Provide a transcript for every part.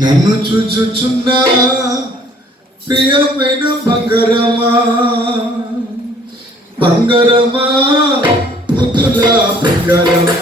నన్ను చూచుచున్నా ప్రియమైన బంగారమా బంగారమా పుతుల బంగారమా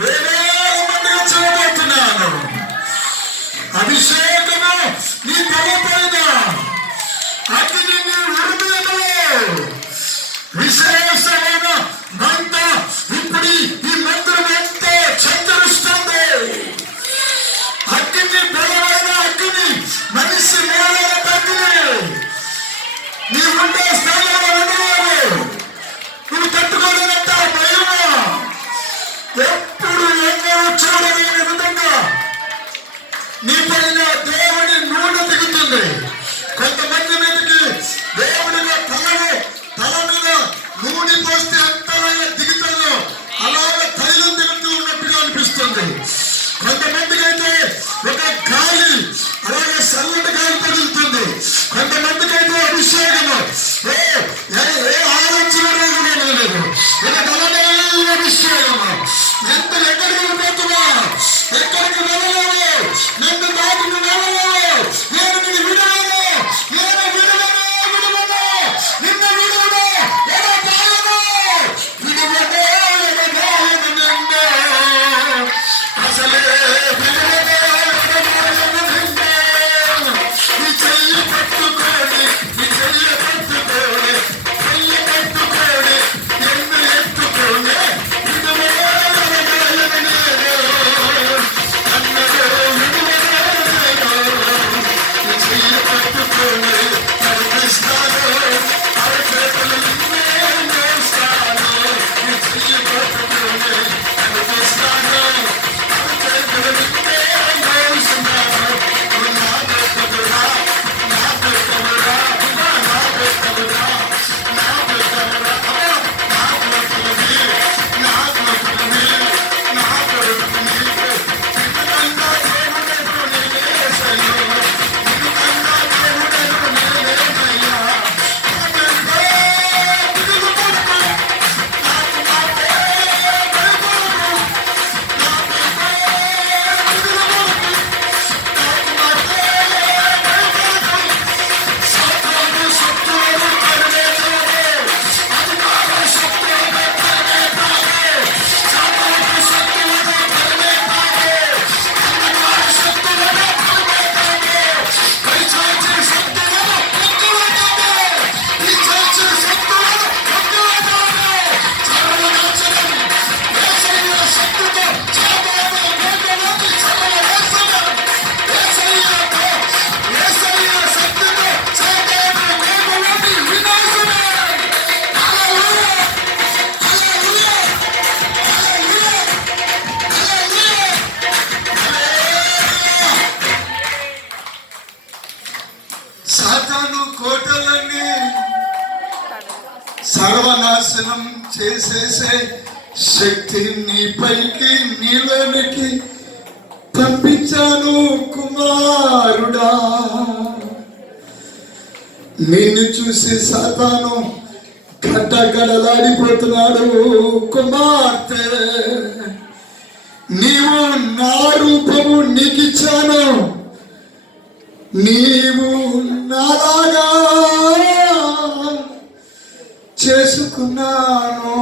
వేలాది మందిగా చేయబోతున్నాను. అభిషేకము నీ తలపైన, అగ్ని నీ హృదయంలో, విశేషమైన మంట ఇప్పుడు ఈ మందిరం ఎంతో చందరిస్తుంది. అగ్ని బలమైన అగ్ని, మనిషి నేల అగ్ని నీ ఉండే స్థానంలో ఉండలేదు. నువ్వు తట్టుకోలేనంత భయమా, ఎప్పుడు ఎన్నో చూడలేని విధంగా నీ పైన దేవుడి నూనె దిగుతుంది. కొంతమంది మీదకి దేవుడిగా తల మీద నూనె పోస్తే ఎంతలాగా దిగుతుందో అలాగే తైలం దిగుతూ ఉన్నట్టుగా అనిపిస్తుంది. కొంతమందికి అయితే ఒక గాలి అలాగే చల్లటి గాలి తగులుతుంది. కొంతమందికి అయితే అభిషేకము ఏ ఆలోచన లేదు, ఒక బలమైన అభిషేకము. ఎక్కడికి వెళ్ళిపోతున్నా, ఎక్కడికి వెళ్ళలేవు, నిన్ను దాటుకు వెళ్ళలేవు. నేను నిన్ను విడవను, నేను విడవను, నిన్ను విడవను, అసలే నీ చెయ్యి పట్టుకోండి, నీ చెయ్యి పట్టుకోండి, చెయ్యి పట్టుకోండి, ఎన్ను ఎత్తుకోండి. సాతాను కోటలన్నీ సర్వనాశనం చేసేసే శక్తి నీపైకి నీలోనికి పంపించాను కుమారుడా. నిన్ను చూసి సాతాను గడ్డగడలాడిపోతున్నాడు. కుమార్తె, నీవు నా రూపము నీకిచ్చాను, నీవు నాలాగా చేసుకున్నాను,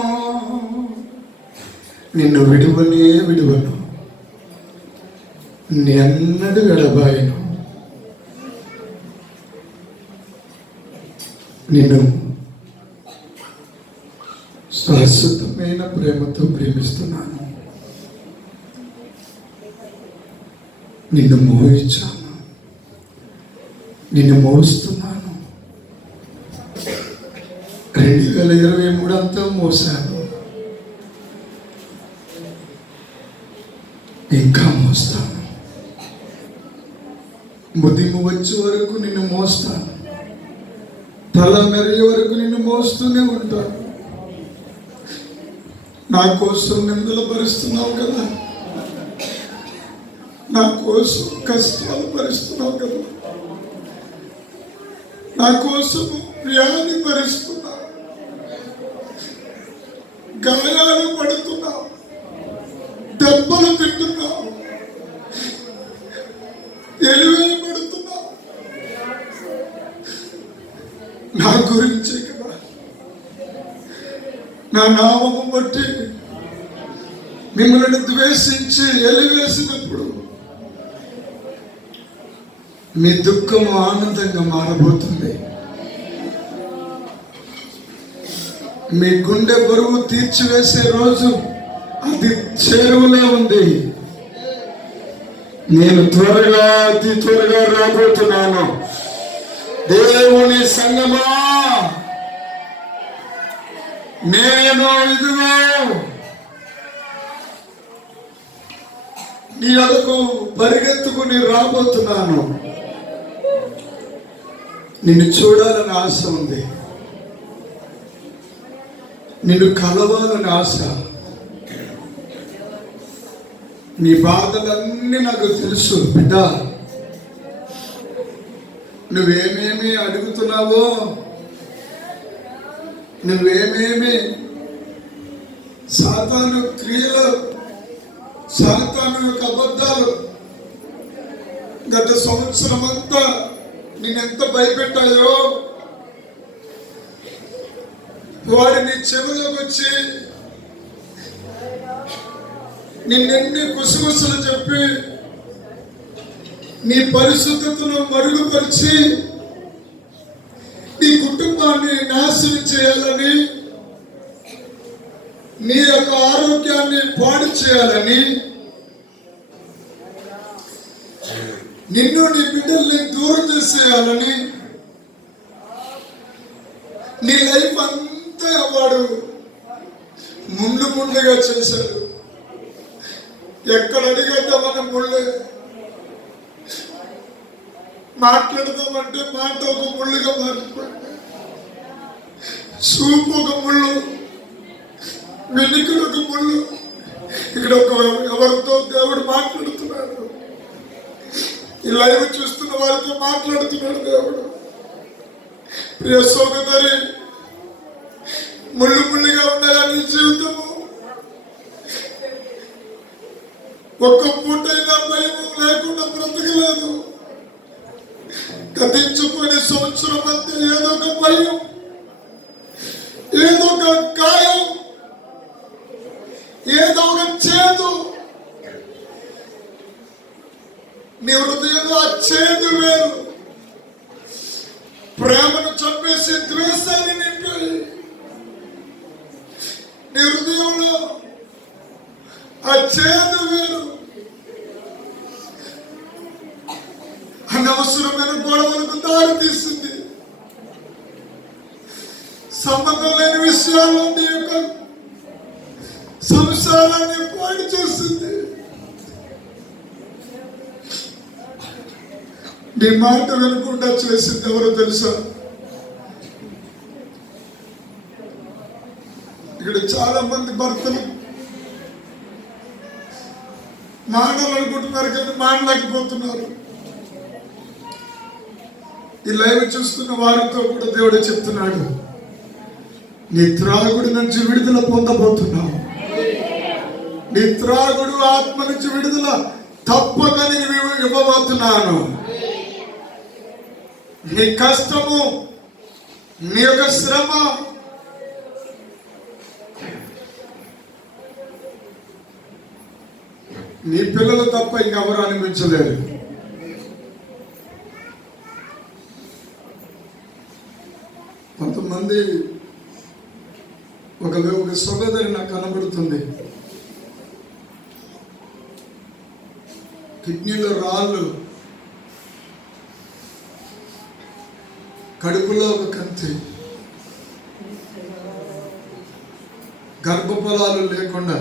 నిన్ను విడువను, ఎన్నడూ ఎడబాయను. నిన్ను శాశ్వతమైన ప్రేమతో ప్రేమిస్తున్నాను, నిన్ను మోహించాను, నిన్ను మోస్తున్నాను. 2023 అంతా మోసాను, ఇంకా మోస్తాను. ముదిము వచ్చే వరకు నిన్ను మోస్తాను, తల మెరిగే వరకు నిన్ను మోస్తూనే ఉంటాను. నా కోసం నిందలు భరిస్తున్నావు కదా, నా కోసం కష్టాలు భరిస్తున్నావు కదా, నా కోసం వ్యాధి భరిస్తున్నావు, గాయాలు పడుతున్నావు, దెబ్బలు తింటున్నావు, ఎలివేయబడుతున్నావు. నా గురించే కదా, నా నామము బట్టి మిమ్మల్ని మిమ్మల్ని ద్వేషించి ఎలివేసినప్పుడు మీ దుఃఖము ఆనందంగా మారబోతుంది. మీ గుండె బరువు తీర్చివేసే రోజు అది చేరువలో ఉంది. నేను అతి త్వరగా రాబోతున్నాను. దేవుని సంగమా, నేను ఇదిగో నీ అదకు పరిగెత్తుకుని రాబోతున్నాను. నిన్ను చూడాలని ఆశ ఉంది, నిన్ను కలవాలని ఆశ. నీ బాధలన్నీ నాకు తెలుసు బిడ్డ. నువ్వేమేమి అడుగుతున్నావో, నువ్వేమేమి సాతాను క్రియలు, సాతాను యొక్క అబద్ధాలు గత సంవత్సరం అంతా నేనెంత భయపెట్టాయో, వాడిని చెవులోకి వచ్చి నిన్నెన్ని కుసగుసలు చెప్పి నీ పరిశుద్ధతను మరుగుపరిచి నీ కుటుంబాన్ని నాశనం చేయాలని, నీ యొక్క ఆరోగ్యాన్ని పాడు చేయాలని, నిన్ను నీ బిడ్డల్ని దూరం చేసేయాలని, నీ లైఫ్ అంతా వాడు ముందుగా చేశాడు. ఎక్కడ అడిగేద్దామని ముళ్ళే, మాట్లాడదామంటే మాట ఒక ముళ్ళుగా మారిపోయింది, చూపు ఒక ముళ్ళు, వెనుకలు ఒక ముళ్ళు. ఇక్కడ ఎవరితో దేవుడు మాట్లాడుతున్నాడు, ఈ లైవ్ చూస్తున్న వారితో మాట్లాడుతున్నాడు దేవుడు. ప్రియ సోదరి, ముళ్ళుగా ఉన్నాయా నీ జీవితము? ఒక్క పూటైనా భయం లేకుండా బ్రతకలేదు. గతించుకునే సంవత్సరం అంతా ఏదో ఒక భయం, ఏదో ఒక గాయం, ఏదో ఒక చేదు. నీ హృదయంలో ఆ చేదు వేరు, ప్రేమను చంపేసి ద్వేషాన్ని నింపాయి. నీ హృదయంలో ఆ చేదు వేరు, అనవసరమైన గొడవలకు దారి తీసింది. సంబంధం లేని విషయాల్లో నీ యొక్క సంసారాన్ని పాడు చేసింది. నీ మాట వినకుండా చేసింది ఎవరో తెలుసా? ఇక్కడ చాలా మంది భర్తలు మానాలనుకుంటున్నారు కానీ మానలేకపోతున్నారు. ఈ లైవ్ చూస్తున్న వారితో కూడా దేవుడు చెప్తున్నాడు, నీ త్రాగుడు నుంచి విడుదల పొందబోతున్నావు. నీ త్రాగుడు ఆత్మ నుంచి విడుదల తప్పక నేను ఇవ్వబోతున్నాను. నీ కష్టము, నీ యొక్క శ్రమ, నీ పిల్లలు తప్ప ఇంకెవరు అనిపించలేరు. కొంతమంది ఒక సహోదరి నాకు కనబడుతుంది, కిడ్నీలో రాళ్ళు, కడుపులో ఒక కంతి, గర్భఫలాలు లేకుండా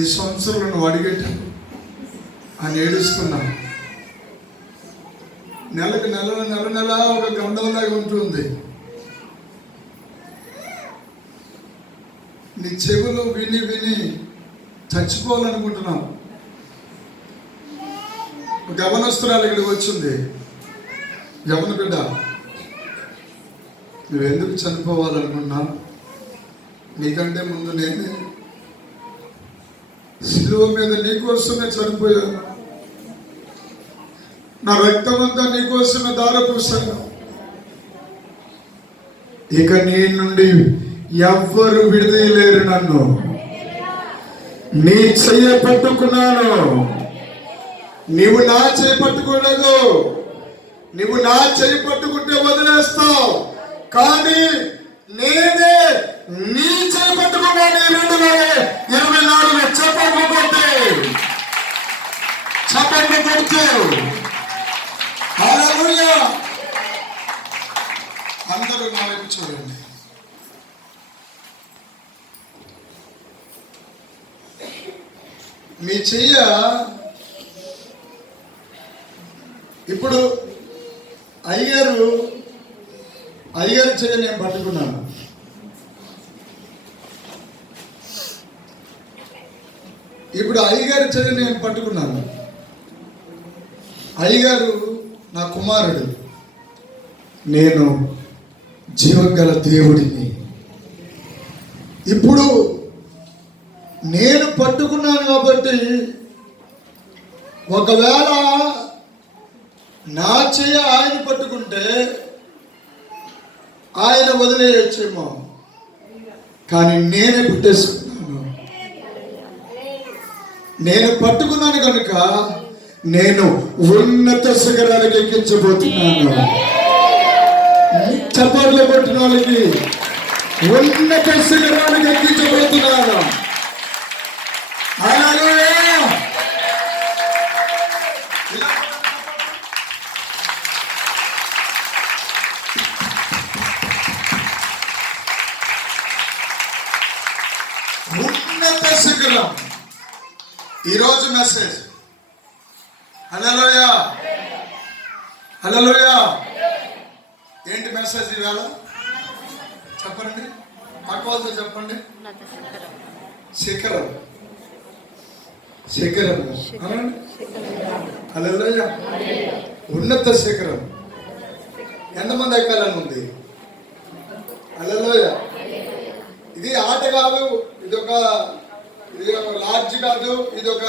ఈ సంవత్సరం నువ్వు అడిగేటాను అని ఏడుస్తున్నా. నెలకు నెల ఒక గంధంలాగా ఉంటుంది. నీ చెవులు విని విని చచ్చిపోవాలనుకుంటున్నావు. ఒక యవనస్తురాలు ఇక్కడికి వచ్చింది. యవన బిడ్డ, నువ్వెందుకు చనిపోవాలనుకున్నా? నీకంటే ముందు నేనే శిలువ మీద నీకోసమే చనిపోయాను. నా రక్తం అంతా నీకోసమే దారపోసాను. ఇక నీ నుండి ఎవ్వరు విడదీయలేరు నన్ను. నీ చెయ్యి పట్టుకున్నాను. నీవు నా చెయ్యి పట్టుకోలేదు. నువ్వు నా చెయ్యి పట్టుకుంటే వదిలేస్తావు, కానీ నేనే నీ చెయ్యి పట్టుకున్నాను. 2024 చప్పట్లు కొడుతూ హల్లెలూయా. అందరూ నా వైపు చూడండి. మీ చెయ్య ఇప్పుడు అయ్యగారు చెయ్య నేను పట్టుకున్నాను. ఇప్పుడు అయ్యగారి చెయ్య నేను పట్టుకున్నాను. అయ్యగారు నా కుమారుడు, నేను జీవగల దేవుడిని. ఇప్పుడు నేను పట్టుకున్నాను కాబట్టి ఒకవేళ నా చెయ్యి ఆయన పట్టుకుంటే ఆయన వదిలేయచ్చేమో, కానీ నేనే పుట్టేసుకున్నాను. నేను పట్టుకున్నాను కనుక నేను ఉన్నత శిఖరాలకు ఎక్కించబోతున్నాను. చప్పట్లు కొట్టిన వాళ్ళకి ఉన్నత శిఖరాలకు ఎక్కించబోతున్నాను. హల్లెలూయా. ఉన్నత శిఖరం. ఈరోజు మెసేజ్. హల్లెలూయా, హల్లెలూయా. ఏంటి మెసేజ్ ఈవేళ? చెప్పండి, పక్కవాళ్ళతో చెప్పండి. శిఖరం, శిఖరం. హల్లెలూయా. ఉన్నత శిఖరం. ఎంతమంది ఎక్కాలని ఉంది? హల్లెలూయా. ఇది ఆట కాదు, ఇది ఒక లాడ్జ్ కాదు, ఇది ఒక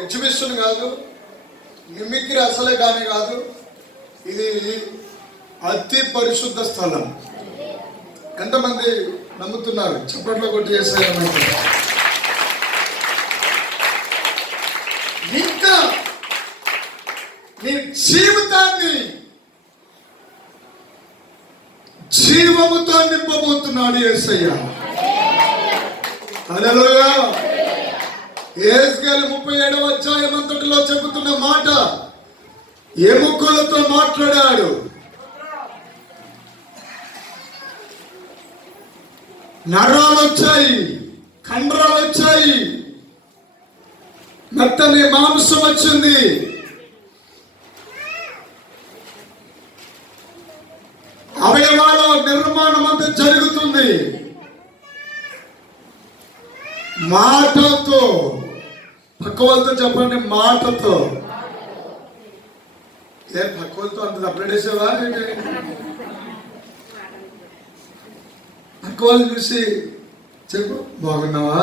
ఎగ్జిబిషన్ కాదు, మిమిక్రీ అసలే కానీ కాదు. ఇది అతి పరిశుద్ధ స్థలం. ఎంతమంది నమ్ముతున్నారు? చప్పట్లో కొట్టి చేస్తారన్నమాట. ఇంకా నీ జీవితాన్ని జీవముతో నింపబోతున్నాడు యేసయ్య. హల్లెలూయా. యెహెజ్కేలు 37వ అధ్యాయం అంతటిలో చెబుతున్న మాట, ఎముకలతో మాట్లాడాడు. నరాలు వచ్చాయి, కండరాలు వచ్చాయి, మెత్తని మాంసం వచ్చింది. అవయవాల నిర్మాణం అంతా జరుగుతుంది. మాటతో, పక్క వాళ్ళతో చెప్పండి, మాటతో. ఏ పక్క వాళ్ళతో అంత అప్డేసేవా? పక్క వాళ్ళు చూసి చెప్పు, బాగున్నావా?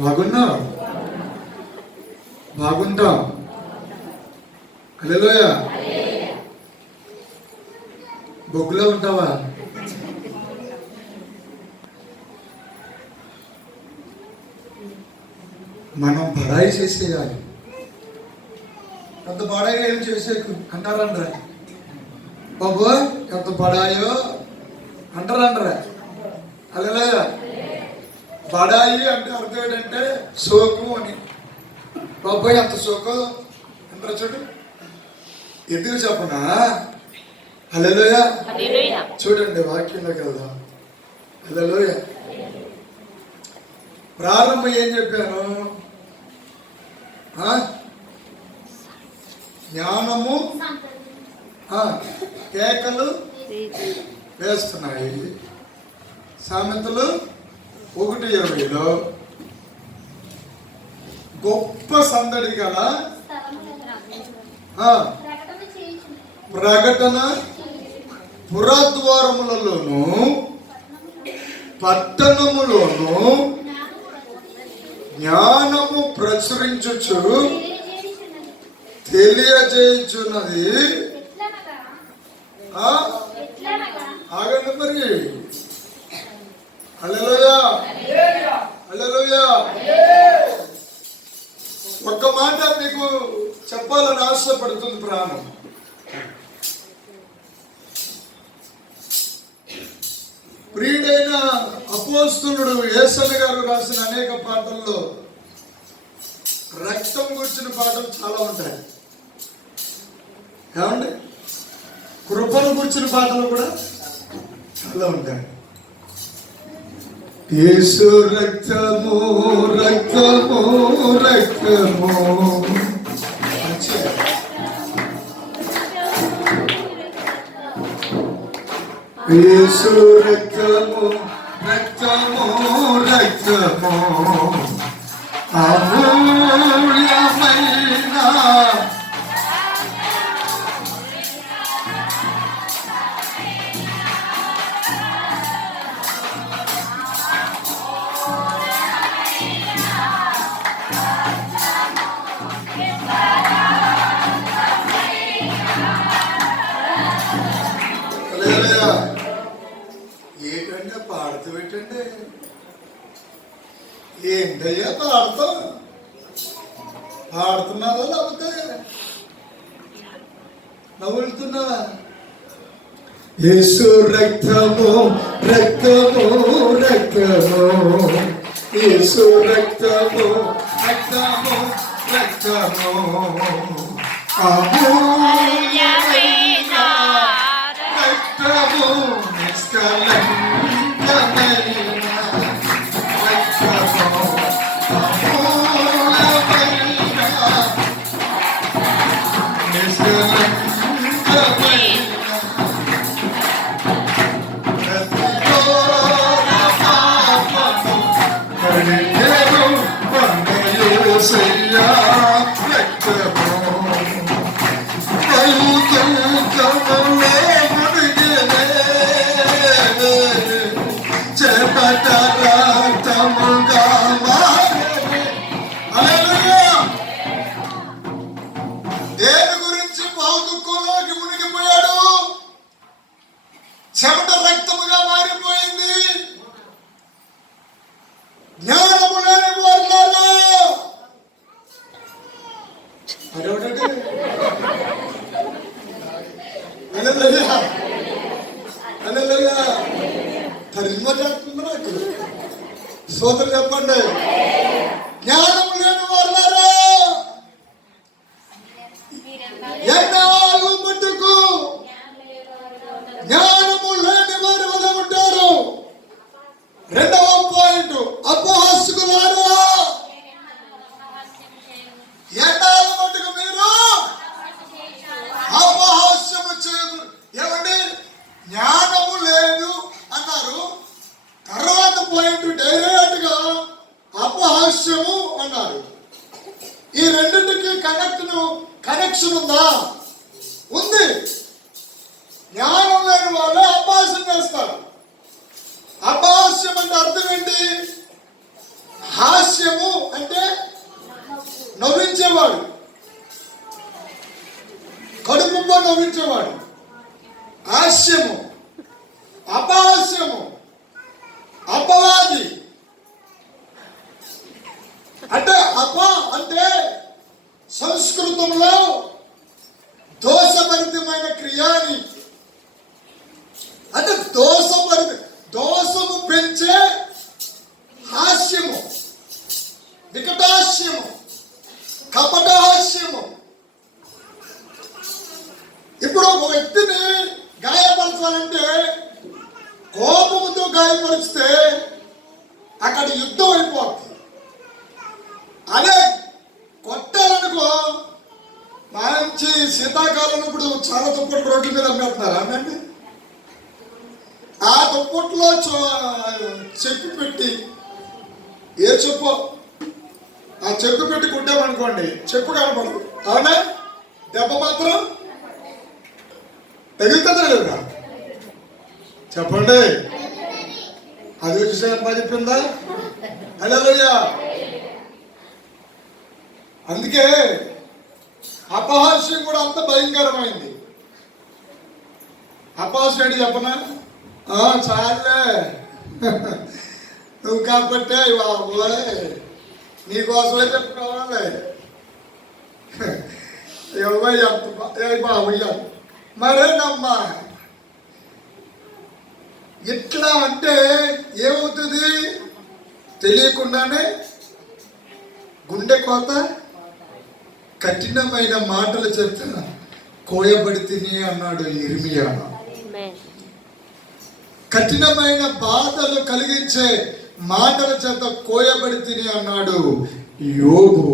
బాగున్నావు? బాగుంటాం. హల్లెలూయా. బొగ్గులో ఉంటావా? మనం బడాయి చేసేయాలి. ఎంత బడాయి ఏం చేసే అంటారంటారా? బాబు ఎంత బడాయో అంటారంటారా? హల్లెలూయా. బడాయి అంటే అర్థం ఏంటంటే సోకు అని. బాబాయ్ అంత సోకు అంటారు చూడు. ఎందుకు చెప్పనా? హల్లెలూయా. చూడండి, వాక్యంలోకి వెళ్దాం. హల్లెలూయా. ప్రారంభం ఏం చెప్పాను? జ్ఞానము కేకలు వేస్తున్నాయి. సామెతలు 1:20లో గొప్ప సందడి గల ప్రకటన పురద్వారములలోను పట్టణములోను జ్ఞానము ప్రచురించుచు తెలియజేయుచున్నది. ఆగండి మరి. హల్లెలూయా. హల్లెలూయా. ఒక్క మాట మీకు చెప్పాలని ఆశపడుతుంది ప్రాణం. ప్రియుడైన అపోస్తలుడు యేసయ్య గారు రాసిన అనేక పాటల్లో రక్తం గుర్చిన పాటలు చాలా ఉంటాయి. ఏమండి? కృపను గుర్చిన పాటలు కూడా చాలా ఉంటాయి. యేసు రక్తము రక్తము రక్తము, యేసు రక్తము రక్తము రక్తము, అమూల్యమైన ఏంటంటే పాడుతూ పెట్టండి. ఏంటయ్యా పాడుతున్నావా లేకపోతే నవ్వులుతున్నావా? యేసు రక్తము రక్తము రక్తము, యేసు రక్తము రక్తము రక్తము, అమూల్యమైన రక్తము, నిష్కళంకమైన రక్తము, అమూల్యమైన నిష్కళంకమైన దేని గురించి బహుదుఃఖంలోకి మునిగిపోయాడు? చెమట రక్తముగా మారిపోయింది. జ్ఞానము లేని వారులారా, అదేమిటంటే హల్లెలూయా హల్లెలూయా. పరిమళిస్తుంది నాకు. స్తోత్రం చెప్పండి. జ్ఞానము లేని వారులారా, ఎన్నాళ్ళు మట్టుకు జ్ఞానము లేని వారి వల్ల ఉంటారు. రెండవ పాయింట్, అపహాస్యులారా, ఎన్నాళ్ళ మట్టుకు మీరు అపహాస్యము చేయదు. ఏమండి? జ్ఞానము లేదు అన్నారు. తర్వాత పాయింట్ డైరెక్ట్ గా అపహాస్యము అన్నారు. ఈ రెండింటికి కనెక్షన్ ఉందా? ఉంది. జ్ఞానం లేని వాళ్ళు అపహాస్యం చేస్తారు. అపహాస్యం అంటే అర్థం ఏంటి? హాస్యము అంటే నవ్వించేవాడు, కడుపులో నవ్వించేవాడు. హాస్యము, అపహాస్యము, అపవాది. అంటే అంటే సంస్కృతంలో దోషభరితమైన క్రియాని, అంటే దోషము పెంచే హాస్యము, వికటాస్యము, కపటహాస్యము. ఇప్పుడు ఒక వ్యక్తిని గాయపరచాలంటే కోపముతో గాయపరిస్తే అక్కడ యుద్ధం అయిపోతుంది. అదే కొట్టాలనుకో, మంచి శీతాకాలం ఇప్పుడు చాలా దుప్పట్లు రోడ్ల మీద అమ్మేస్తున్నారు. అమ్మండి, ఆ దుప్పట్లో చెక్కు పెట్టి, ఏ చెప్పు ఆ చెక్కు పెట్టి కుట్టామనుకోండి, చెప్పు కనపడదు. అవునా? దెబ్బ మాత్రం తగులుతుందా లేదా? చెప్పండి. అది చూసాను బాగా చెప్పిందా? హల్లెలూయా. అందుకే అపహాస్యం కూడా అంత భయంకరమైంది. అపహాస్యం ఏంటి చెప్పనా? చాలే నువ్వు కాబట్టి బాబోయ్ నీకోసమే చెప్పుకోవాలి. బాబు మరేనమ్మా ఇట్లా అంటే ఏమవుతుంది? తెలియకుండానే గుండె కోత, కఠినమైన మాటలు చెప్తా కోయబడి తిని అన్నాడు ఇర్మియా. కఠినమైన బాధలు కలిగించే మాటల చేత కోయబడి తిని అన్నాడు యోబు.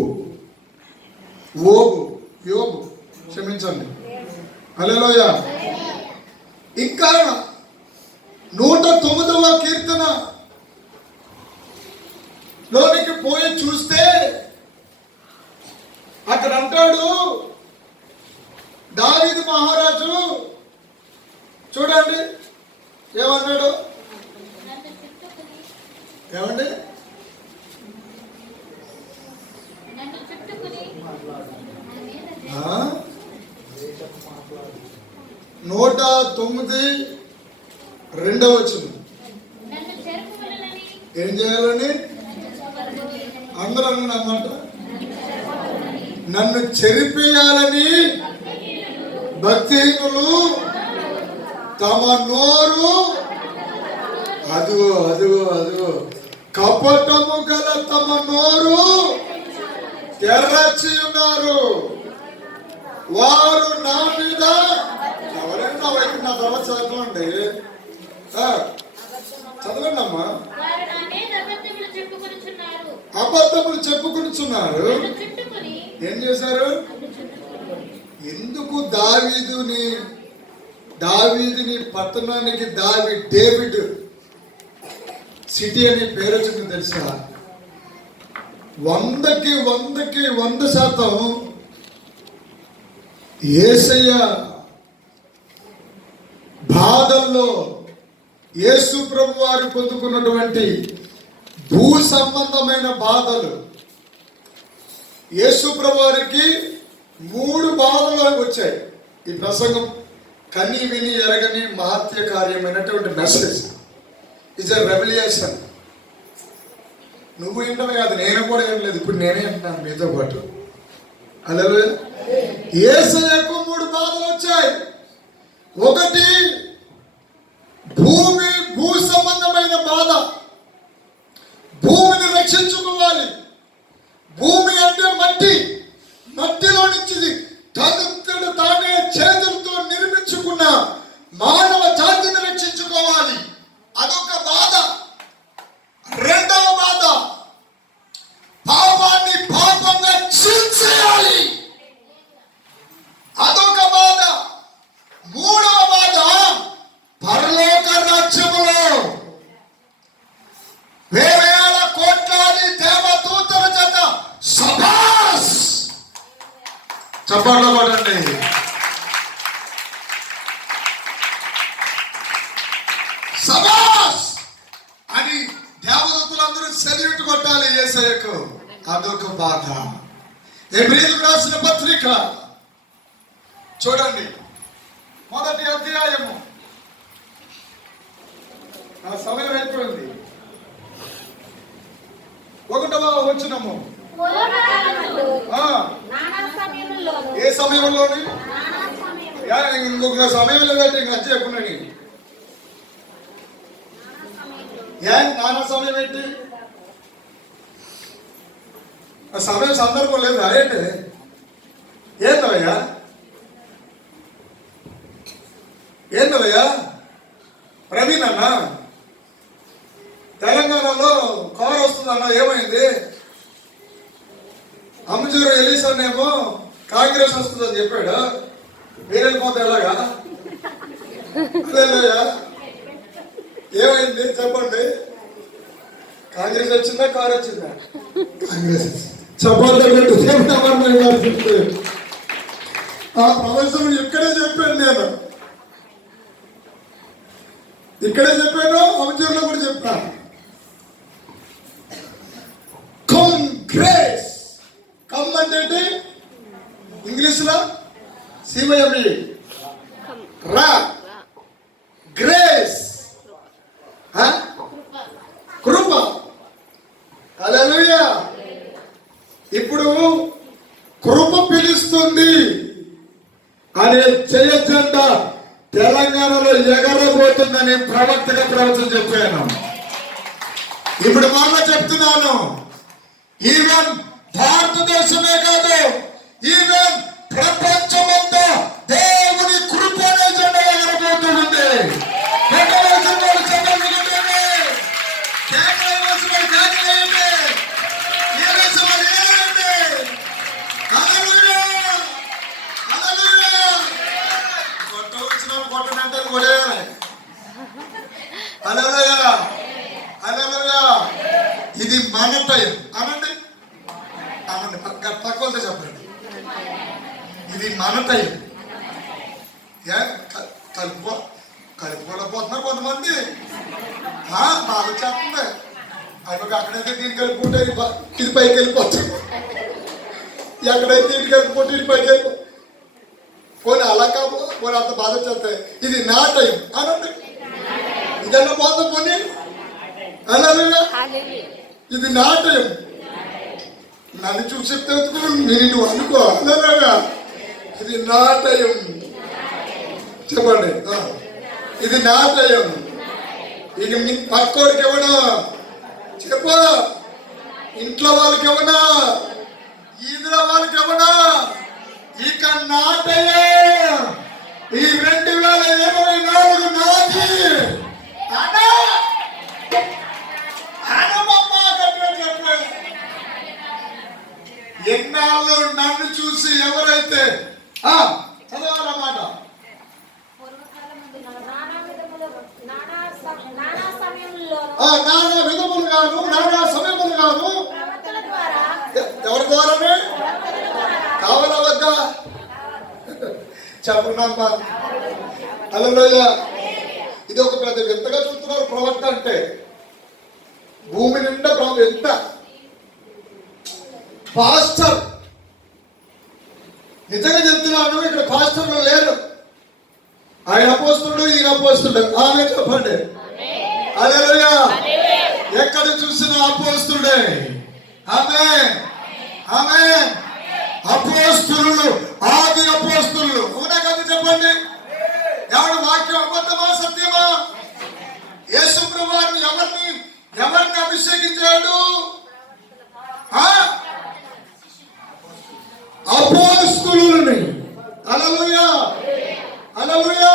యోబు క్షమించండి. హల్లెలూయా. ఇంకా 109వ కీర్తన లోనికి పోయి చూస్తే అక్కడ అంటాడు దావీదు మహారాజు, చూడండి ఏమన్నాడు, ఏమండి? 109:2 ఏం చేయాలని? అందరూ అన్నమాట, నన్ను చెరిపేయాలని భక్తిహీనులు తమ నోరు, అదుగో కపటము గల తమ నోరు తెరచి ఉన్నారు. వారు నా మీద, ఎవరైనా వైపు నా తర్వాత చదవండి, చదవండి అమ్మా. అబద్ధములు చెప్పుకుంటున్నారు. ఏం చేశారు? ఎందుకు దావీదుని పట్టణానికి డేవిడ్ సిటీ అని పేరు వచ్చింది తెలుసా? 100% యేసయ్య బాధల్లో యేసు ప్రభు వారు పొందుకున్నటువంటి భూ సంబంధమైన బాధలు, యేసు ప్రభు వారికి 3 బాధలు వచ్చాయి. ఈ ప్రసంగం కని విని ఎరగని మహత్య కార్యమైనటువంటి మెసేజ్ ఇస్ ఎ రెవల్యూషన్. నువ్వు వింటమే కాదు, నేను కూడా ఏం లేదు, ఇప్పుడు నేనే అంటున్నాను మీతో పాటు. హల్లెలూయా. యేసయ్యకు 3 బాధలు వచ్చాయి. ఒకటి భూ సంబంధమైన బాధ, భూమిని రక్షించుకోవాలి. భూమి అంటే మట్టిలో నుంచి తానే చేతులతో నిర్మించుకున్న మానవ జాతిని రక్షించుకోవాలి. అదొక బాధ. రెండవ బాధ, పాపాన్ని పాపంగా చీల్చేయాలి. అదొక బాధ. మూడవ బాధ, పరలోక రాజ్యములో వేవేల కోట్లాది దేవదూతల చేత సబాస్ చప్పట్లు కొట్టండి. సబాస్ అని దేవదూతలందరూ సెల్యూట్ కొట్టాలి యేసయ్యకు. అదొక బాధ. హెబ్రీయులకు రాసిన పత్రిక చూడండి, 1వ అధ్యాయము. నా సమయం అయిపోయింది. 1వ వచనము. ఏ సమయంలోని? ఇంకొక సమయం లేదంటే ఇంకా చెప్పండి. నానా సమయం ఏంటి? ఆ సమయం సందర్భం లేదు. అదేంటి? ఏందయ్యా ప్రవీణ్ అన్న, తెలంగాణలో కారు వస్తుందన్న, ఏమైంది? అమ్జూరు ఎలీసన్ ఏమో కాంగ్రెస్ వస్తుందని చెప్పాడు. మీరు వెళ్ళిపోతే ఎలాగా? ఏమైంది చెప్పండి. కాంగ్రెస్ వచ్చిందా, కారు వచ్చిందా? కాంగ్రెస్. ఆ ప్రవేశం ఇక్కడే చెప్పాను, నేను ఇక్కడే చెప్పాను, అమ్జూరులో కూడా చెప్పాను. గ్రేస్ కమ్ అంటే ఇంగ్లీష్ లో సివైఎంఈ రా, గ్రేస్ కృప. ఇప్పుడు కృప పిలుస్తుంది అనే జయ జెండా తెలంగాణలో ఎగరబోతుందని ప్రవక్తగా ప్రవచనం చెప్పాను. ఇప్పుడు మళ్ళా చెప్తున్నాను, ఈవెన్ భారతదేశమే కాదు, ఈవెన్ ప్రపంచమంతా దేవుని కృప అనే జెండా ఎగరబోతుంది. ఇది మన టైం అనండి, అనండి తక్కువ చెప్పండి. ఇది మన టైం. కలుపుకోలేకపోతున్నారు కొంతమంది. బాగా చెప్పండి, అది అక్కడైతే దీన్ని కలుపుకుంటే ఇది పైకి వెళ్ళిపోతుంది, ఎక్కడైతే ఇది కలుపుకుంటే ఇది పైకి వెళ్ళిపో. పోనీ అలా కాదు, పోనీ అంత బాధ చేస్తాయి. ఇది నా టైం అనండి. ఇదన్నా పోతాం పోనీ అలాగా. ఇది నా టైం. నన్ను చూసి చెప్తే నేను అనుకో అలాగా. ఇది నా టైం చెప్పండి. ఇది నా టైం. ఇది మీ పక్కోడికి ఇవ్వనా చెప్పు, ఇంట్లో వాళ్ళకి ఇవ్వనా, ఈదుల వాళ్ళకి ఇవ్వనా. ఇక నా టైం. ఈ 2024 నాది. ఎన్నాళ్ళు నన్ను చూసి ఎవరైతే చదవాలన్నమాట. నానా విధములు కాదు, నానా సమయములు కాదు. ఎవరి ద్వారానే కావాలా వద్దా చెప్పండమ్మా. హల్లెలూయా. ఇది ఒక పెద్ద వింతగా చూస్తున్నారు ప్రవక్త అంటే. భూమి నిండా ఎంత పాస్టర్, నిజంగా చెప్తున్నాను, ఇక్కడ పాస్టర్లు లేరు. ఆయన అపోస్తుడు, ఈయన అపోస్తుడు. ఆమె చెప్పండి. హల్లెలూయా. ఎక్కడ చూసినా అపోస్తుడే. ఆమేన్, ఆమేన్. అపోస్తులు, ఆది అపోస్తులు. అవునా కదా చెప్పండి. ఎవరి వాక్యం అబద్ధమా సత్యమా? యేసు ప్రభువుని ఎవరిని అభిషేకించాడు? అపోస్తులుని. హల్లెలూయా, హల్లెలూయా.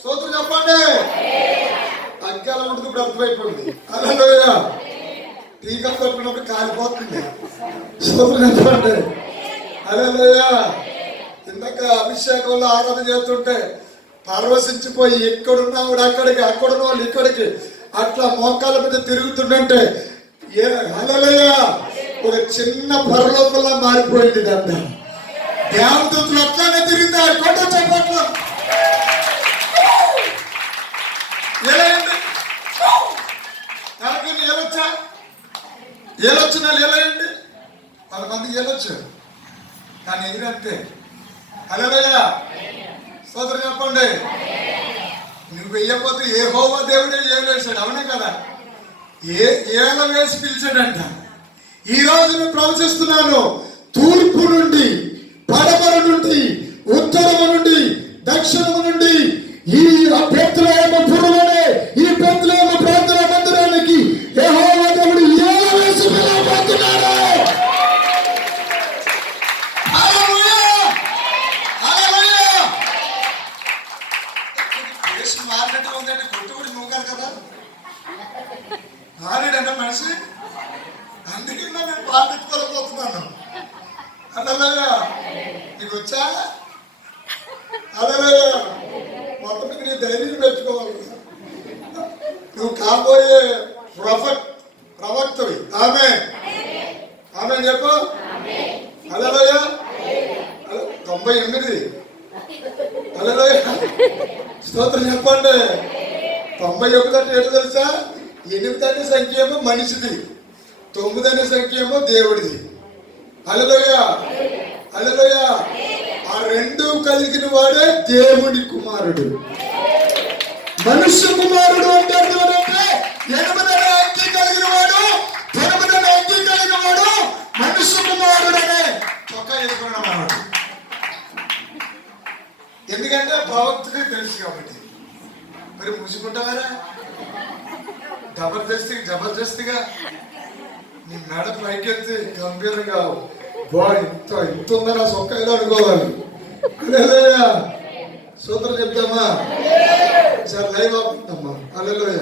స్తోత్రం చెప్పండి. అగ్గాల ఉంటుంది, ఇప్పుడు అర్థమైపోయింది. హల్లెలూయా. టీకా కొట్టినప్పుడు కాలిపోతుంది. స్తోత్రం చెప్పండి. హల్లెలూయా. ఇందాక అభిషేకంలో ఆరాధన చేస్తుంటే పరవశించిపోయి ఎక్కడున్నాడు అక్కడికి, అక్కడున్న వాళ్ళు ఇక్కడికి అట్లా మోకాల మీద తిరుగుతుంటే హల్లెలూయా ఒక చిన్న పరలోకంలో మారిపోయింది. అంతా దేవదూతలు అట్లానే తిరుగుతారు. కొట్ట చెప్పట్లు ఏలైంది. ఎవరికి ఏలొచ్చా? ఏలొచ్చిన ఏలయండి. 10 మందికి ఏలొచ్చు, కానీ ఎగిరంతే. హల్లెలూయా. సోదరు చెప్పండి. నువ్వు వెయ్యకపోతే యెహోవా దేవుడే ఏలేసాడు. అవునే కదా. ఏల వేసి పిలిచాడంట. ఈ రోజు నేను ప్రవచిస్తున్నాను, తూర్పు నుండి, పడమర నుండి, ఉత్తరము నుండి, దక్షిణము నుండి ఈ బెత్లెహేము పురమనే ఈ బెత్లెహేము ప్రార్థనా మందిరానికి యెహోవా దేవుడు ఏల వేసి పిలవబోతున్నాడు. హల్లెలూయా, హల్లెలూయా. దేశ మారినట్టు ఉందంటే కొట్టుబడి నువ్వు కాదు కదా, మారాడంట మనిషి. అందుకే నేను పాటించుకోలేకపోతున్నాను. హల్లెలూయా. నీకు వచ్చా? హల్లెలూయా. మొత్తం మీద నీ ధైర్యం పెట్టుకోవాలి. నువ్వు కాబోయే ప్రవక్తవి. ఆమేన్, ఆమేన్ చెప్పు. హల్లెలూయా. 98. హల్లెలూయా. స్తోత్రం చెప్పండి. 91 అంటే ఏంటో తెలుసా? 8 అనే సంఖ్య ఏమో మనిషిది, 9 అనే సంఖ్య ఏమో దేవుడిది. హల్లెలూయా, హల్లెలూయా. ఆ రెండు కలిగిన వాడే దేవుని కుమారుడు. మనుష్య కుమారుడు అంటే 8 అనే అంకె కలిగిన వాడు, 9 అనే అంకె కలిగిన వాడు మనుష్య ఎందుకంటే ప్రవక్తకి తెలుసు కాబట్టి. మరి ముసుకుంటావారా? జబర్దస్తిగా నీ మెడ పైకెత్తి గంభీరంగా ఇంత ఉందని ఆ సొక్క ఏదో అనుకోవాలి. సూత్రం చెప్తామా? సార్ లైవ్ అవుతుందమ్మా. అల్లెలోయ.